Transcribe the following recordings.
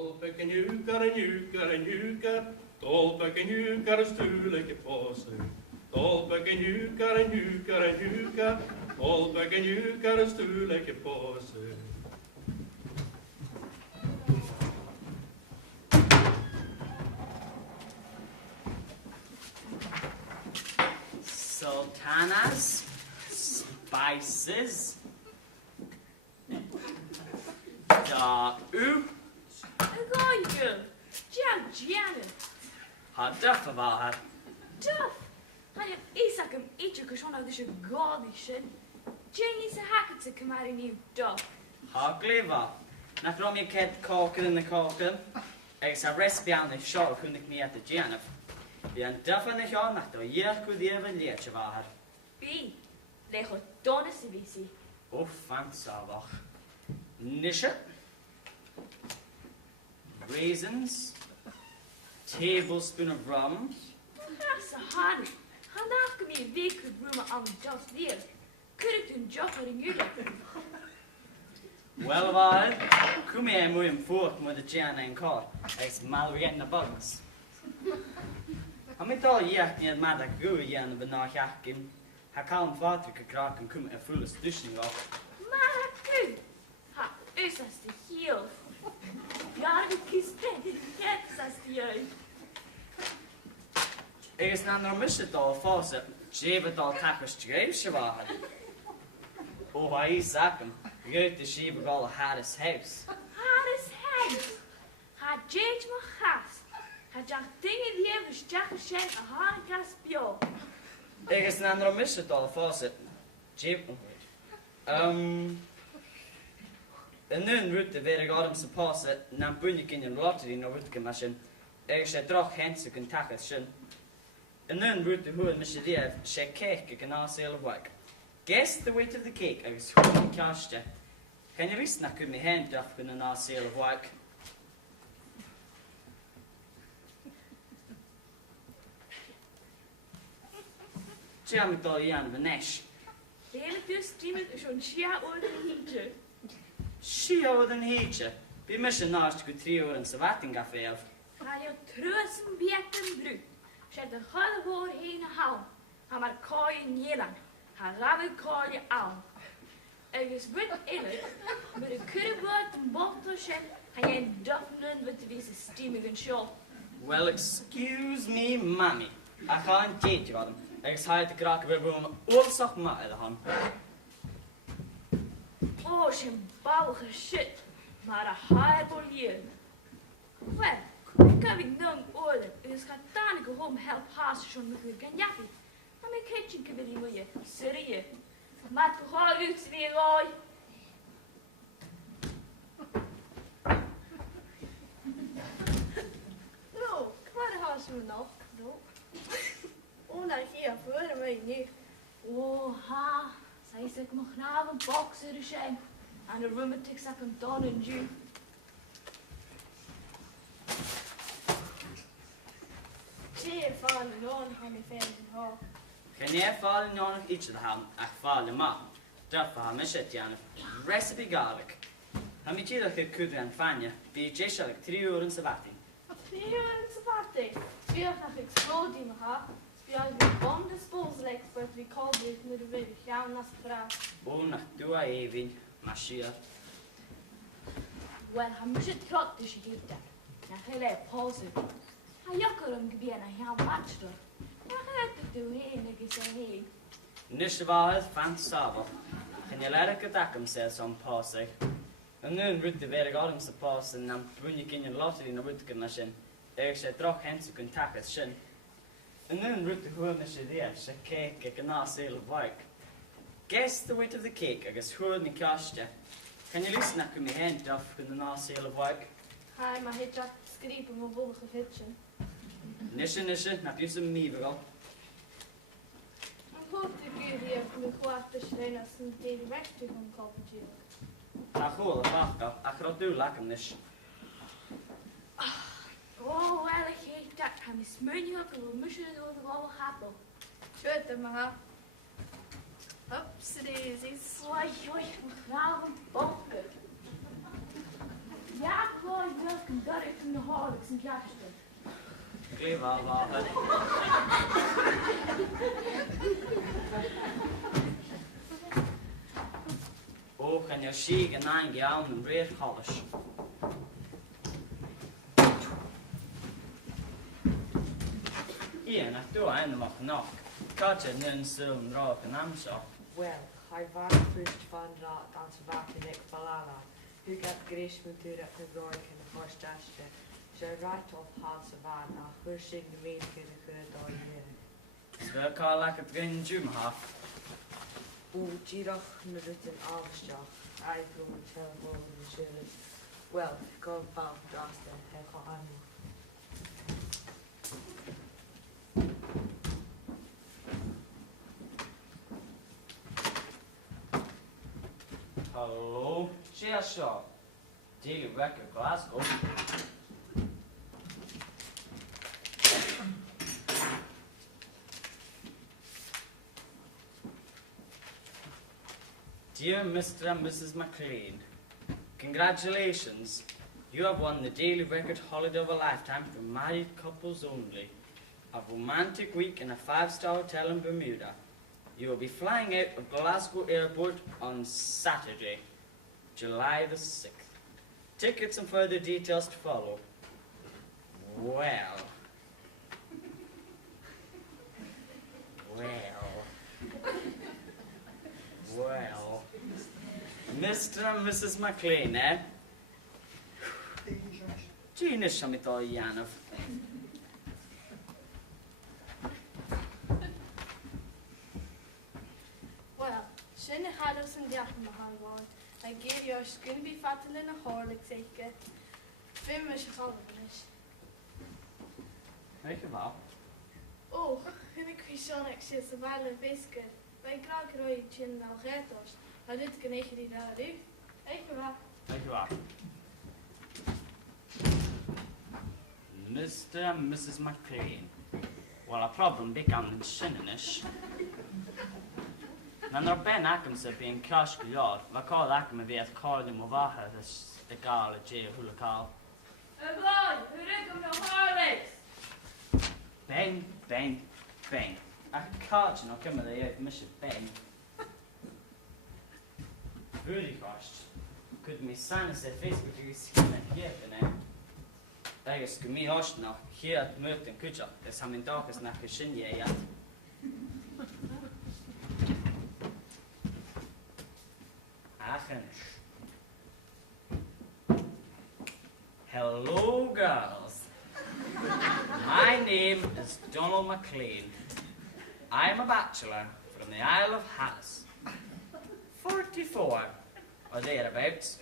Tolpekkenjukar en jukar en jukar, tolpekkenjukar een stuurlijke pose. Tolpekkenjukar en jukar en jukar, tolpekkenjukar een stuurlijke pose. Sultanas, spices, da u, Roger, Janet. ha duffa var här. Duff. Han är Isaacum inte schon av det gadischen. Jenny så hacket sig kommer in i Duff. Ha gleva. När från jag kett kaken in i kaken. Jag sa respian i show kunde ik niet äta Janef. Vi en duffa när jag nacht och jag kunde även leka var här. B. Lego donne se visi. Och fan sa Nisha. Raisins. Tablespoon of rum. Alltså han. Han har mig viktigt rumma om just det. Kunde du jobba i julen? Well, vad? Kom igen med en fort med det gärna en kar. Jag smal igen bugs. Han inte all jäkning med att gå igen vid när jacken. Han kan fatta kraken kommer en full styrning av. Maracu. Ha, ösas det heel. Jag vill kissa jättas det ju. Jag är snart när mycket av fasen. Skevet all tackers tjejs var här. Och vad är saken? Göte skevet all Harris House. Harris House. Ha Jake Machas. Ha jag dingen die hebben Jack Shen a Harkas bio. Jag är snart när mycket av fasen. En nu rutte ver jag adam så passa när bunniken i lotterin och rutke maskin. Jag ska dra hänse kan tacka sjön. En nu rutte hur med sig det ska cake kan asel of work. Guess the weight of the cake. I was hoping kaste. Kan you lyssna kunde mig hand upp kan asel of work. Tjam då igen med näsh. Det är du streamet schon schia oder hinter. Schia den hitje. Vi måste näst gå 3 år så vatten fel. Ha jag trösen bjätten brut. Sätter halv år hena haun. Han har kajen gelang. Han ravel kajen aan. Er is wit iller. Met een kurrebord en botterschen. Han är en döfnen vid visa stimmigen show. Well, excuse me, mommy. Jag kan inte ge dem. Jag sa att krak vi boom oorsak ma eller han. Oh, zijn bouwige shit. Maar een haarbolier. Wel, kan we nog oorlog. Dus gaat dan gewoon help haast schon met een ganjaki. Maar mijn kitchen kan we niet meer. Serieus. Maar toch al uit weer rooi. Zo, waar gaan ze nog? Oh, nou hier, voor mij niet. Oh, ha. Zij zegt me graag een boxer de schijn. En de rheumatic zak een don en ju. Tje, van någon har ni fel ha. Kan jag falla någon inte det här? Jag faller ma. Därför har man sett gärna recipe garlic. Han vill inte att jag kunde en fanja. Vi är just 3 år så vatten. 3 år så vart det. Vi har nog explod i mig här. Vi har ju bomb disposal-expert vi kallar det när du vill tjäna bra. Och du är evig, marscher. Wel, han måste trott det sig hitta. Jag hela pausen. Han jackar om gebena här matcher. Jag hörde du henne gissa hej. Nästa var ett fansava. Kan jag lära dig att se som på sig? Och nu rutte vi garden så på sig när bunnik in i lotterin och rutte kan sen. Jag ska dra hänse kan tacka sen. Och nu rutte hur med sig det så cake kan se like. Guess the weight of the cake. I guess hur ni kaste. Kan jag lyssna på mig hand off kan se like. Hij maar heeft dat skripen med bollige hitchen. Nisha, na bjus som mivel. En hoopte Gud hier med kvarter schreina som direkt till hon kopper. Ta gola fakta. Akkurat du lakken nish. Oh, wel, ik heet dat. Han är smörjig och vi måste då det var happel. Köter med här. Hoppsidizis. Oj, oj, graven bokken. Ja, gewoon welke dag Alex en Bjergstød. Gleva var det. Og kan jeg sige en egen gavn en red holdes. Ian, at du er en mak nok. Kanskje den som rak en amsa. Wel, hij was first van dans waken ik balala. U gaat gris met u dat gebruik in de voorstaste. Ze rijdt op haal ze waan nach hursing de wenige de kunnen door hier. Svel kan ik het geen jum haf. Oeh, girach naar het in Alvestjach. Hij vroeg het heel boven de zullen. Wel, ik kan bouw drasten. Hij gaat aan. Hallo, Chairshot. Daily Record Glasgow. Dear Mr. and Mrs. McLean, congratulations. You have won the Daily Record Holiday of a Lifetime for married couples only. A romantic week in a 5-star hotel in Bermuda. You will be flying out of Glasgow Airport on Saturday, July the 6th. Tickets and further details to follow. Well. Mr. and Mrs. McLean, eh? Gina Shamitol Yanov. Wel, sinne hadden ze een jacht mag aanbouwen. Dan geef je als kunnen bij vatten in een hoorlijk zeker. Vim is je gallen is. Weet je wel? Oh, vind ik wie zo'n exces de waarde weeske. Wij kraken rooie chin al retos. Maar dit kan ik die daar u. Weet je wel. Weet je wel? Mr. and Mrs. McLean. Well, a problem began in Shinnenish. Men er ben akken se be en kjørskjord, hva kall akken me vet kall det må være det gale gje hulekal. Boy, hur rycker du Harlex? Bang, bang, bang. Akken kjørskjord nå kommer det gjøre mye bang. Really gosh. Could me sanne se Facebook i skinnet hjepene. Jeg skulle mi hørst nå, her at møten kutja, det som en dag snakker skinje i at. Hello, girls. My name is Donald McLean. I'm a bachelor from the Isle of Hattis. 44, or thereabouts,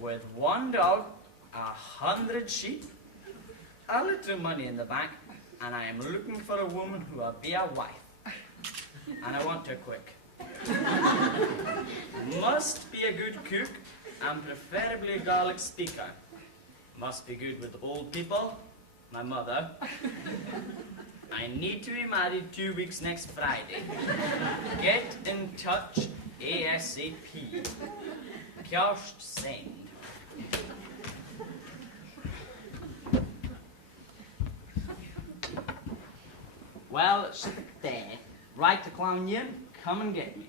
with 1 dog, 100 sheep, a little money in the bank, and I am looking for a woman who will be a wife. And I want her quick. Must be a good cook, and preferably a Gaelic speaker. Must be good with old people, my mother. I need to be married 2 weeks next Friday. Get in touch ASAP. Kjørst send. Well, it's there. Right to clown you, come and get me.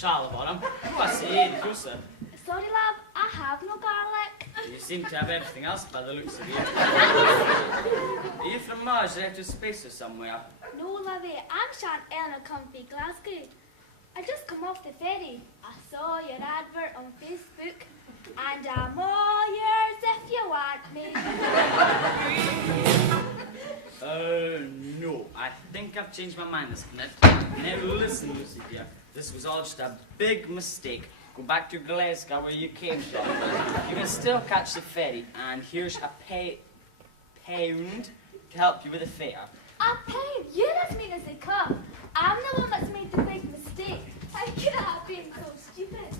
Shalom. What's it, Kusa? Sorry, love, I have no garlic. You seem to have everything else by the looks of you. Are you from Mars, or to space or somewhere? No, lovey, I'm Sean Eleanor Comfy Glasgow. I just come off the ferry. I saw your advert on Facebook, and I'm all yours if you want me. No. I think I've changed my mind this minute. Now listen, Lucy dear. This was all just a big mistake. Go back to Glasgow where you came from. You can still catch the ferry, and here's a pound to help you with the fare. I paid you as mean as they come. I'm the one that's made the big mistake. How could I have been so stupid?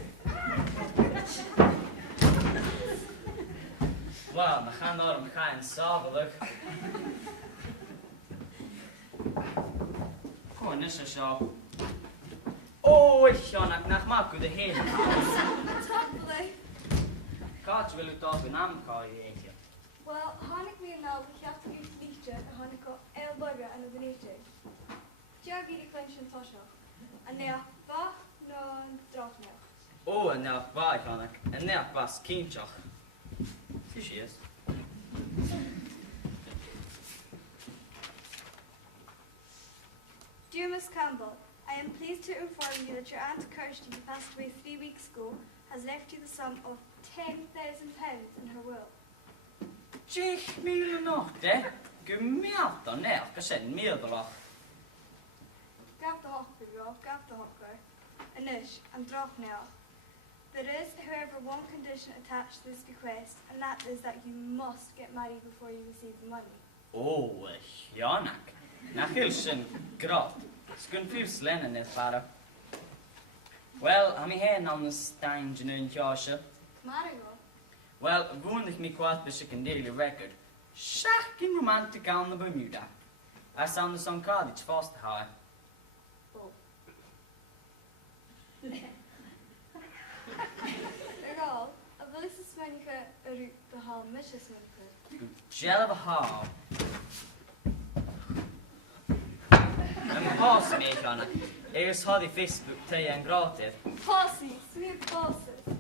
Wel, we gaan door om gaan sabelig. Kom, is er zo. Oh, Sean, ik nog maar goed de heen. Totally. Kaart wil het al naam kan je eten. Well, Hanik me now we have to give liedje en Hanik elburger en een benetje. Jag hier een kleintje tasje. En nee, wat? Nou, draag nou. Oh, en nou waar, Janek. En nou was kindje. Hier she is. Dear Miss Campbell, I am pleased to inform you that your Aunt Kirsty, who passed away 3 weeks ago, has left you the sum of £10,000 in her will. 10 miljoen nog, hè? Gemeld dan, nee, ik zei meerderlag. Gaf de hokker, Rob, gaf de hokker. Anish, and draag now. There is, however, one condition attached to this bequest, and that is that you must get married before you receive the money. Oh, Janek. Na hilsen grat. Skun fyrst lännen ett bara. Well, I'm here on the stange in Joshua. Mario? Well, woon ik me kwaad bij een daily record. Shocking romantic on the Bermuda. I sound the song college fast high. Oh. Egal, wel is het smenige er de haal misjes smenige. Gel of a hall. En pass me, Jana. Eerst had die Facebook tegen en gratis. Passie, sweet passes.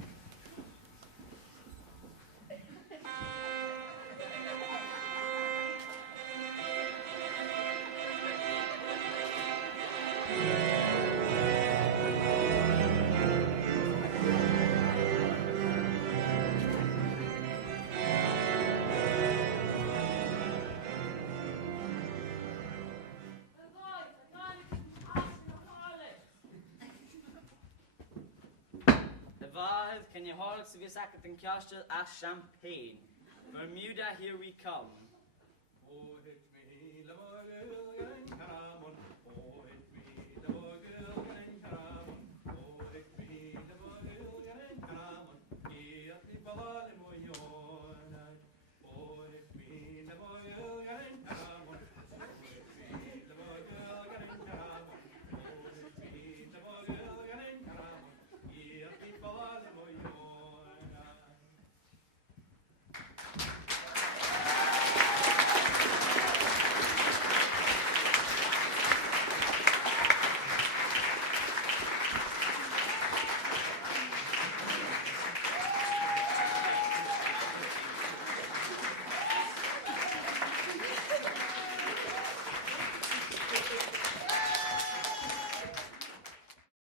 Can you hold so we sack in Castle as champagne? Bermuda, here we come. Oh,